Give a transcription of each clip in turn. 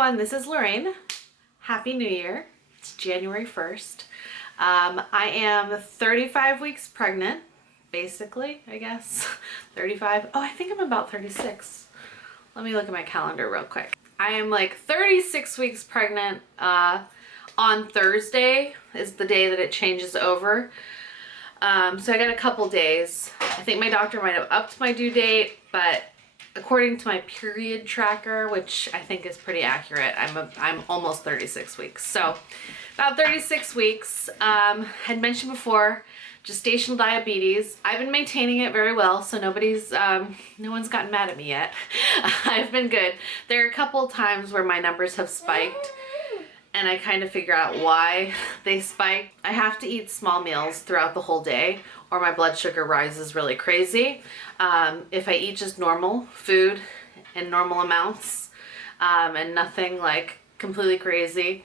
everyone, this is Lorraine. Happy New Year. It's January 1st. I am 35 weeks pregnant, basically, I guess. 35. Oh, I think I'm about 36. Let me look at my calendar real quick. I am like 36 weeks pregnant. On Thursday is the day that it changes over. So I got a couple days. I think my doctor might have upped my due date, but according to my period tracker, which I think is pretty accurate, I'm almost 36 weeks. So about 36 weeks. Had mentioned before, gestational diabetes. I've been maintaining it very well, so no one's gotten mad at me yet. I've been good. There are a couple times where my numbers have spiked, and I kind of figure out why they spike. I have to eat small meals throughout the whole day or my blood sugar rises really crazy. If I eat just normal food in normal amounts and nothing like completely crazy,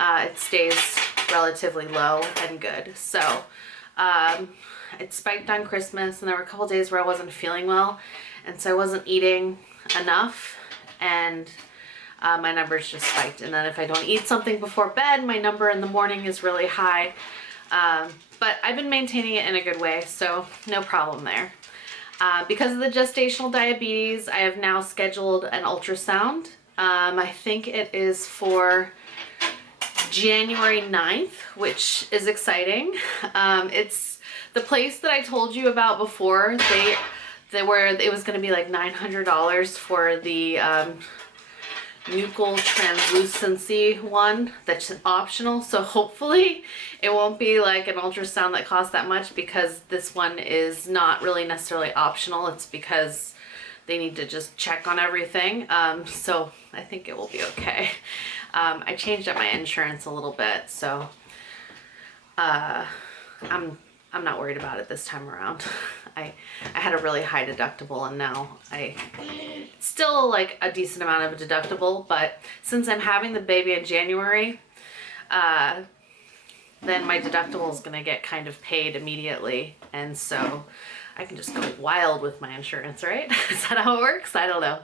it stays relatively low and good. So it spiked on Christmas, and there were a couple days where I wasn't feeling well, and so I wasn't eating enough, and my numbers just spiked. And then if I don't eat something before bed, my number in the morning is really high. But I've been maintaining it in a good way, so no problem there. Because of the gestational diabetes, I have now scheduled an ultrasound. I think it is for January 9th, which is exciting. It's the place that I told you about before. It was going to be like $900 for the nuchal translucency one that's optional, so hopefully it won't be like an ultrasound that costs that much, because this one is not really necessarily optional. It's because they need to just check on everything, so I think it will be okay. I changed up my insurance a little bit, so I'm not worried about it this time around. I had a really high deductible, and now it's still like a decent amount of a deductible, but since I'm having the baby in January, then my deductible is gonna get kind of paid immediately, and so I can just go wild with my insurance, right? Is that how it works? I don't know.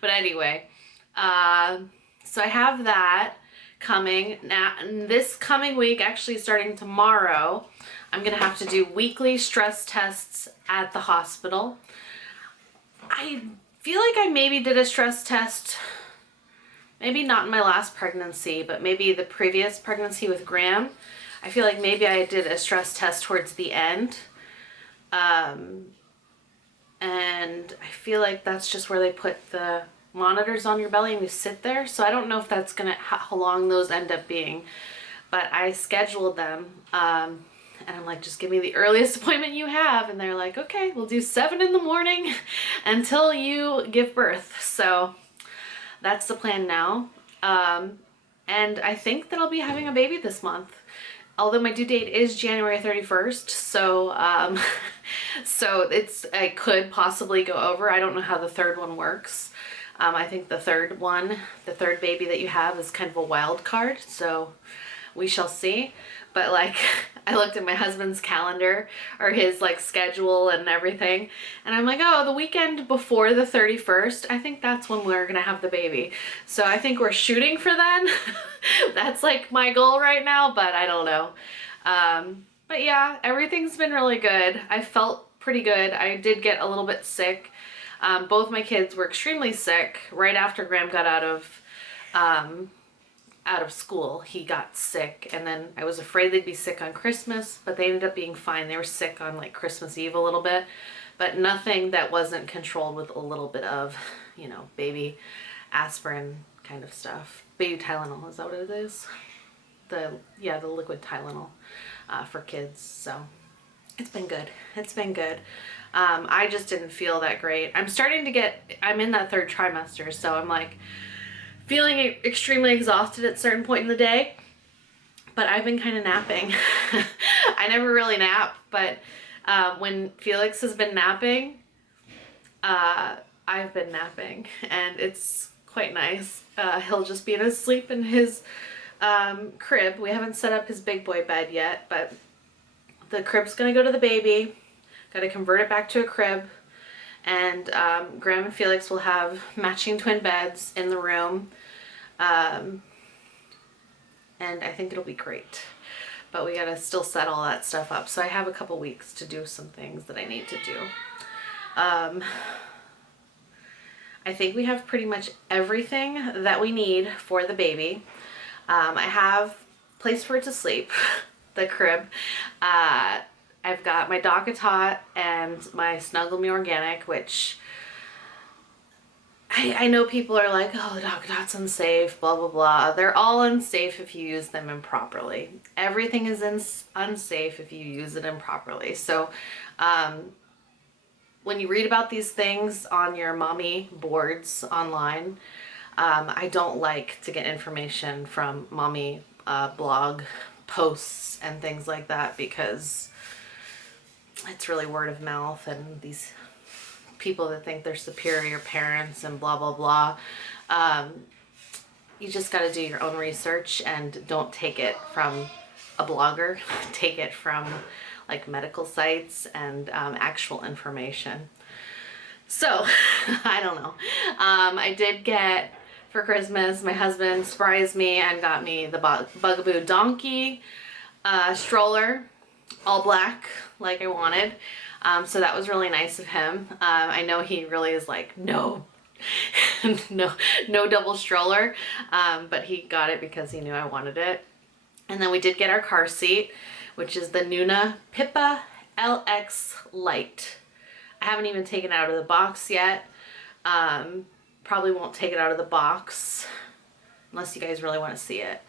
But anyway, so I have that coming. Now, this coming week, actually starting tomorrow, I'm gonna have to do weekly stress tests at the hospital. I feel like I maybe did a stress test, maybe not in my last pregnancy, but maybe the previous pregnancy with Graham. I feel like maybe I did a stress test towards the end. And I feel like that's just where they put the monitors on your belly and you sit there. So I don't know if that's gonna, how long those end up being, but I scheduled them. And I'm like, just give me the earliest appointment you have. And they're like, okay, we'll do 7 in the morning until you give birth. So that's the plan now. And I think that I'll be having a baby this month, although my due date is January 31st. So, so I could possibly go over. I don't know how the third one works. I think the third baby that you have is kind of a wild card. So we shall see. But like, I looked at my husband's calendar, or his like schedule and everything, and I'm like, oh, the weekend before the 31st, I think that's when we're gonna have the baby. So I think we're shooting for then. That's like my goal right now, but I don't know. But yeah, everything's been really good. I felt pretty good. I did get a little bit sick. Both my kids were extremely sick right after Graham got out of school. He got sick, and then I was afraid they'd be sick on Christmas, but they ended up being fine. They were sick on like Christmas Eve a little bit, but nothing that wasn't controlled with a little bit of, you know, baby aspirin kind of stuff. Baby Tylenol, is that what it is? The liquid Tylenol for kids. So it's been good. It's been good. I just didn't feel that great. I'm in that 3rd trimester, so I'm like feeling extremely exhausted at a certain point in the day, but I've been kind of napping. I never really nap, but when Felix has been napping, I've been napping, and it's quite nice. He'll just be in his sleep in his crib. We haven't set up his big boy bed yet, but the crib's gonna go to the baby. Got to convert it back to a crib, And Graham and Felix will have matching twin beds in the room. And I think it'll be great. But we gotta still set all that stuff up. So I have a couple weeks to do some things that I need to do. I think we have pretty much everything that we need for the baby. I have a place for it to sleep, the crib. I've got my DockATot and my Snuggle Me Organic, which I know people are like, oh, the DockATot's unsafe, blah, blah, blah. They're all unsafe if you use them improperly. Everything is unsafe if you use it improperly. So when you read about these things on your mommy boards online, I don't like to get information from mommy blog posts and things like that, because it's really word of mouth and these people that think they're superior parents and blah, blah, blah. You just got to do your own research and don't take it from a blogger. Take it from like medical sites and actual information. So, I don't know. I did get, for Christmas, my husband surprised me and got me the Bugaboo Donkey stroller, all black, like I wanted. So that was really nice of him. I know he really is like, no, no double stroller, but he got it because he knew I wanted it. And then we did get our car seat, which is the Nuna Pippa LX Lite. I haven't even taken it out of the box yet. Probably won't take it out of the box unless you guys really want to see it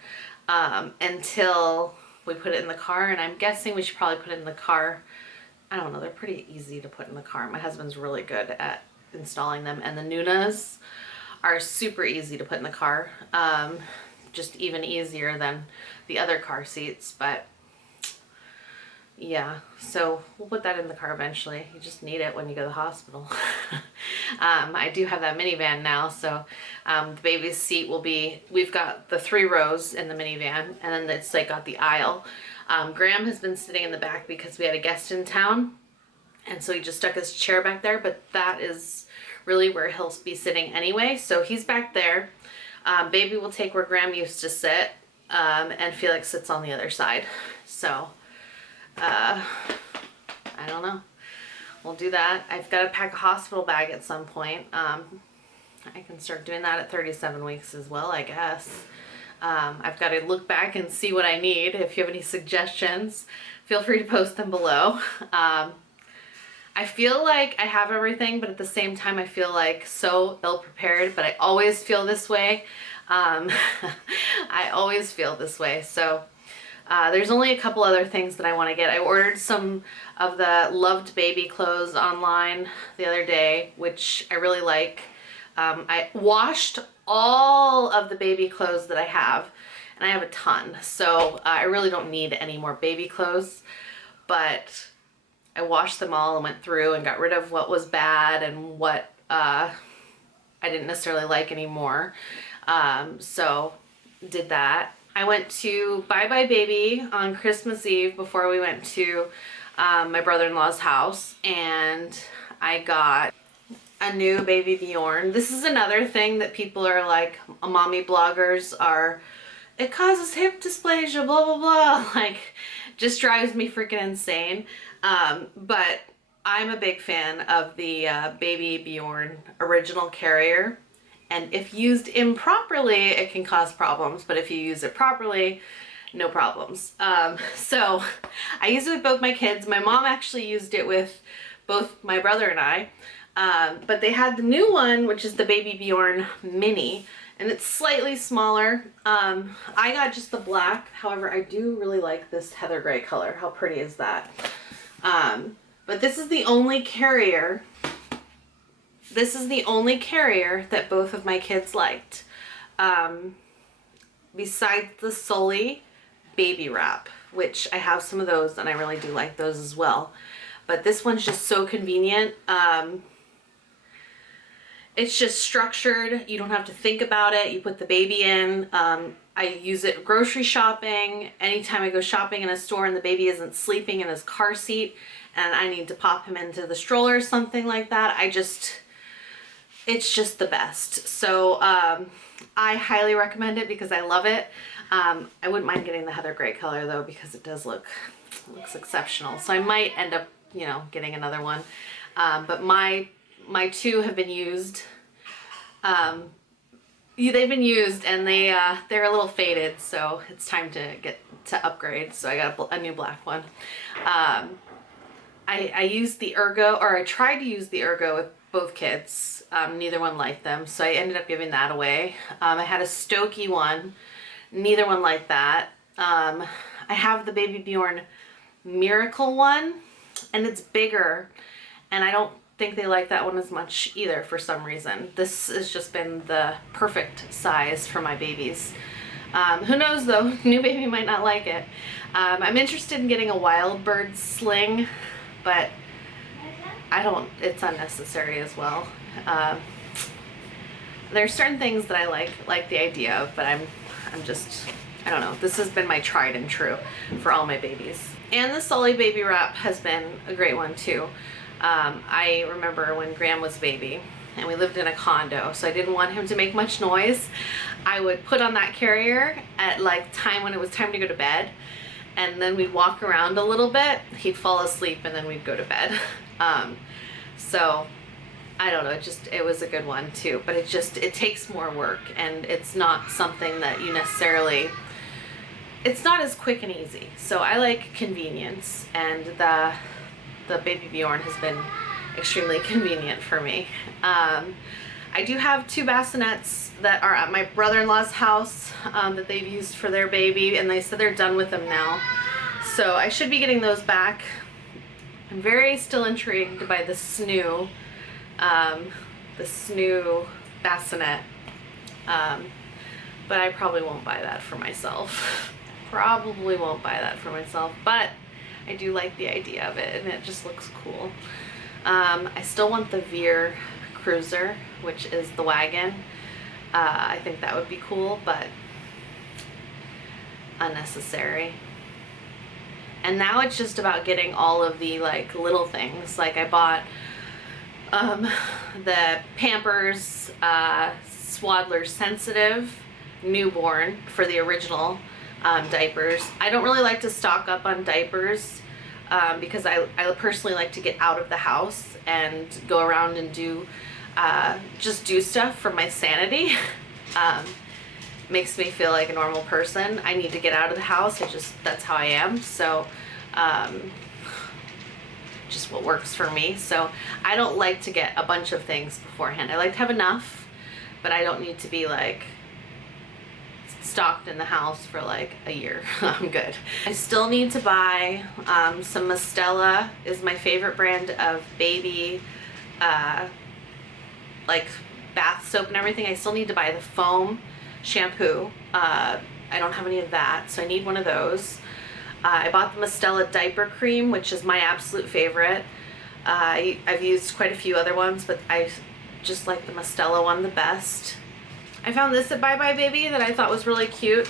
until we put it in the car, and I'm guessing we should probably put it in the car. I don't know, they're pretty easy to put in the car. My husband's really good at installing them, and the Nunas are super easy to put in the car. Just even easier than the other car seats, but yeah, so we'll put that in the car eventually. You just need it when you go to the hospital. I do have that minivan now, so the baby's seat will be, we've got the 3 rows in the minivan, and then it's like got the aisle. Graham has been sitting in the back because we had a guest in town, and so he just stuck his chair back there, but that is really where he'll be sitting anyway, so he's back there. Baby will take where Graham used to sit, and Felix sits on the other side. So I don't know. We'll do that. I've got to pack a hospital bag at some point. I can start doing that at 37 weeks as well, I guess. I've got to look back and see what I need. If you have any suggestions, feel free to post them below. I feel like I have everything, but at the same time I feel like so ill-prepared, but I always feel this way. I always feel this way. So there's only a couple other things that I want to get. I ordered some of the Loved Baby clothes online the other day, which I really like. I washed all of the baby clothes that I have, and I have a ton, so I really don't need any more baby clothes, but I washed them all and went through and got rid of what was bad and what I didn't necessarily like anymore. So did that. I went to Bye Bye Baby on Christmas Eve before we went to my brother-in-law's house, and I got a new baby Bjorn. This is another thing that people are like, mommy bloggers are, it causes hip dysplasia, blah, blah, blah. Like, just drives me freaking insane. But I'm a big fan of the baby Bjorn original carrier. And if used improperly, it can cause problems, but if you use it properly, no problems. So I use it with both my kids. My mom actually used it with both my brother and I, but they had the new one, which is the Baby Bjorn Mini, and it's slightly smaller. I got just the black. However, I do really like this heather gray color. How pretty is that? But this is the only carrier. This is the only carrier that both of my kids liked. Besides the Sully baby wrap, which I have some of those and I really do like those as well. But this one's just so convenient. It's just structured. You don't have to think about it. You put the baby in. I use it grocery shopping. Anytime I go shopping in a store and the baby isn't sleeping in his car seat and I need to pop him into the stroller or something like that, it's just the best. So I highly recommend it because I love it. I wouldn't mind getting the heather gray color though, because it does looks exceptional. So I might end up, you know, getting another one. But my two have been used. They've been used and they're a little faded, so it's time to upgrade. So I got a new black one. I used the Ergo, or I tried to use the Ergo with both kids. Neither one liked them, so I ended up giving that away. I had a Stokey one. Neither one liked that. I have the Baby Bjorn Miracle one, and it's bigger, and I don't think they like that one as much either for some reason. This has just been the perfect size for my babies. Who knows though, new baby might not like it. I'm interested in getting a wild bird sling, but it's unnecessary as well. There's certain things that I like the idea of, but I don't know. This has been my tried and true for all my babies. And the Sully baby wrap has been a great one too. I remember when Graham was a baby and we lived in a condo, so I didn't want him to make much noise. I would put on that carrier at like when it was time to go to bed, and then we'd walk around a little bit. He'd fall asleep and then we'd go to bed. So I don't know, it was a good one too, but it takes more work, and it's not something that you necessarily, it's not as quick and easy. So I like convenience, and the Baby Bjorn has been extremely convenient for me. I do have two bassinets that are at my brother-in-law's house that they've used for their baby, and they said they're done with them now. So I should be getting those back. I'm still intrigued by the snoo bassinet, but I probably won't buy that for myself. Probably won't buy that for myself, but I do like the idea of it, and it just looks cool. I still want the Veer Cruiser, which is the wagon. I think that would be cool, but unnecessary. And now it's just about getting all of the like little things. Like I bought the Pampers Swaddler Sensitive Newborn for the original diapers. I don't really like to stock up on diapers because I personally like to get out of the house and go around and just do stuff for my sanity. Makes me feel like a normal person. I need to get out of the house. That's how I am. So just what works for me. So I don't like to get a bunch of things beforehand. I like to have enough, but I don't need to be like stocked in the house for like a year. I'm good. I still need to buy some Mistela is my favorite brand of baby like bath soap and everything. I still need to buy the foam shampoo. I don't have any of that, so I need one of those. I bought the Mistela diaper cream, which is my absolute favorite. I've used quite a few other ones, but I just like the Mistela one the best. I found this at Bye Bye Baby that I thought was really cute.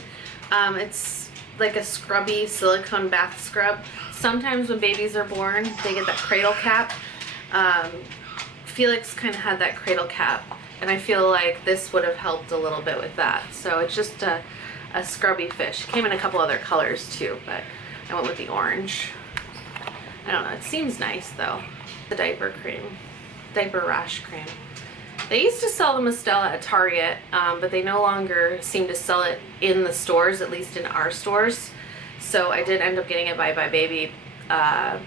It's like a scrubby silicone bath scrub. Sometimes when babies are born, they get that cradle cap. Felix kind of had that cradle cap, and I feel like this would have helped a little bit with that. So it's just a scrubby fish. It came in a couple other colors too, but I went with the orange. I don't know, it seems nice though. The diaper cream, diaper rash cream. They used to sell the Mistela at Target, but they no longer seem to sell it in the stores, at least in our stores. So I did end up getting it by Bye Baby, and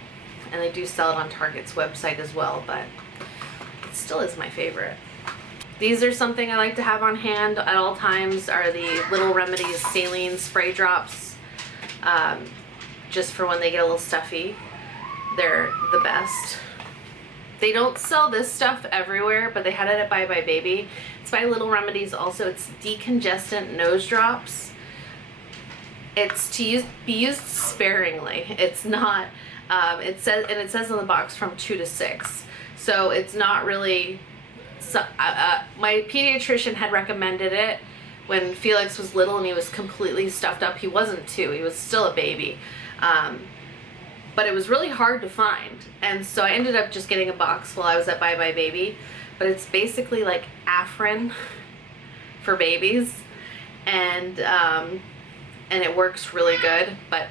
they do sell it on Target's website as well, but it still is my favorite. These are something I like to have on hand at all times, are the Little Remedies saline spray drops, just for when they get a little stuffy. They're the best. They don't sell this stuff everywhere, but they had it at Bye Bye Baby. It's by Little Remedies also. It's decongestant nose drops. It's to be used sparingly. It's not, it says on the box from 2 to 6. So it's not really, my pediatrician had recommended it when Felix was little and he was completely stuffed up. He wasn't 2, he was still a baby. but it was really hard to find. And so I ended up just getting a box while I was at Bye Bye Baby. But it's basically like Afrin for babies, and it works really good, but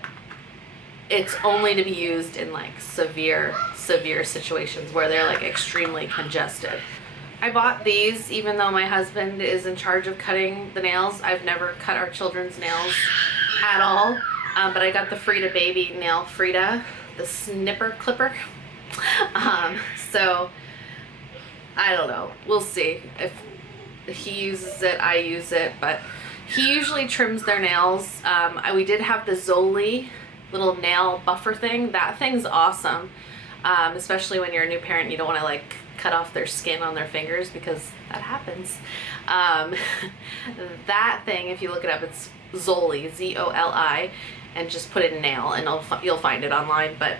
it's only to be used in like severe situations where they're like extremely congested. I bought these even though my husband is in charge of cutting the nails. I've never cut our children's nails at all, but I got the Frida Baby nail Frida, the snipper clipper. So I don't know, we'll see. If he uses it, I use it, but he usually trims their nails. We did have the Zoli little nail buffer thing. That thing's awesome, especially when you're a new parent and you don't want to like cut off their skin on their fingers, because that happens. That thing, if you look it up, it's Zoli, Z-O-L-I, and just put in nail and you'll find it online. But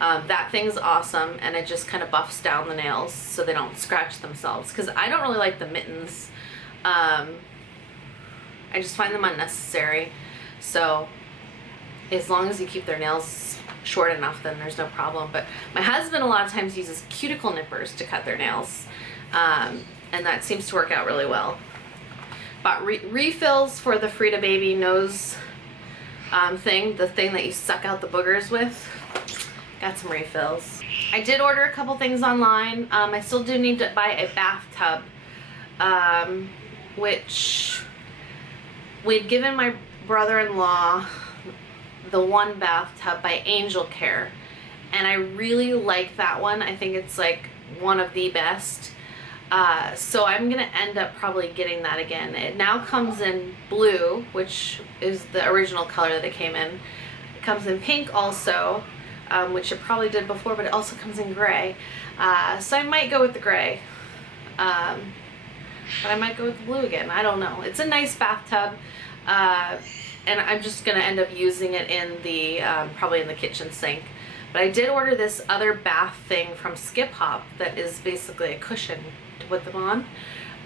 that thing's awesome, and it just kind of buffs down the nails so they don't scratch themselves, because I don't really like the mittens. I just find them unnecessary. So as long as you keep their nails short enough, then there's no problem. But my husband a lot of times uses cuticle nippers to cut their nails, and that seems to work out really well. Bought refills for the Frida Baby nose thing, the thing that you suck out the boogers with. Got some refills. I did order a couple things online. I still do need to buy a bathtub, which we'd given my brother-in-law the one bathtub by Angel Care, and I really like that one. I think it's like one of the best. So I'm gonna end up probably getting that again. It now comes in blue, which is the original color that it came in. It comes in pink also, which it probably did before, but it also comes in gray. So I might go with the gray, but I might go with the blue again. I don't know. It's a nice bathtub, and I'm just gonna end up using it in the probably in the kitchen sink. But I did order this other bath thing from Skip Hop that is basically a cushion to put them on,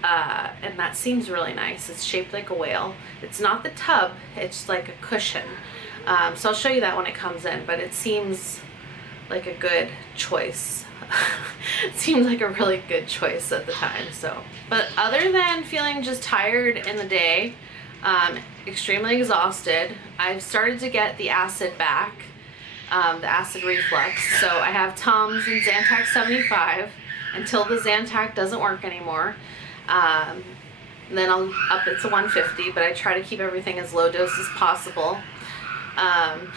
and that seems really nice. It's shaped like a whale. It's not the tub, it's like a cushion. So I'll show you that when it comes in, but it seems like a good choice. It seems like a really good choice at the time. So, but other than feeling just tired in the day, extremely exhausted, I've started to get the acid back, the acid reflux. So I have Tums and Zantac 75 until the Zantac doesn't work anymore. Then I'll up it to 150, but I try to keep everything as low dose as possible. But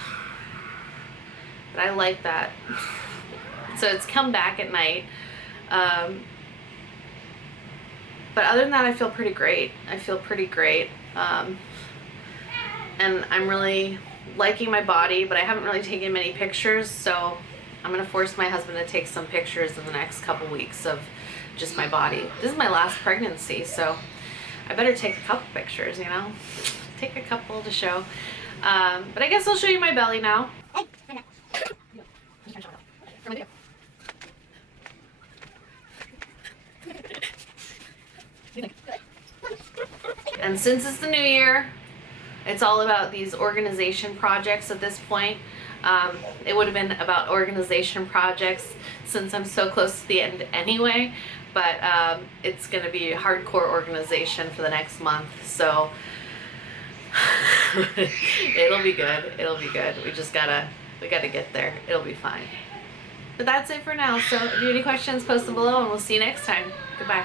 I like that. So it's come back at night. But other than that, I feel pretty great. I feel pretty great. And I'm really liking my body, but I haven't really taken many pictures, so I'm gonna force my husband to take some pictures in the next couple weeks of just my body. This is my last pregnancy, so I better take a couple pictures, you know? Take a couple to show. But I guess I'll show you my belly now. And since it's the new year, it's all about these organization projects at this point. It would have been about organization projects since I'm so close to the end anyway, but it's going to be hardcore organization for the next month, so it'll be good. It'll be good. We gotta get there. It'll be fine. But that's it for now. So if you have any questions, post them below, and we'll see you next time. Goodbye.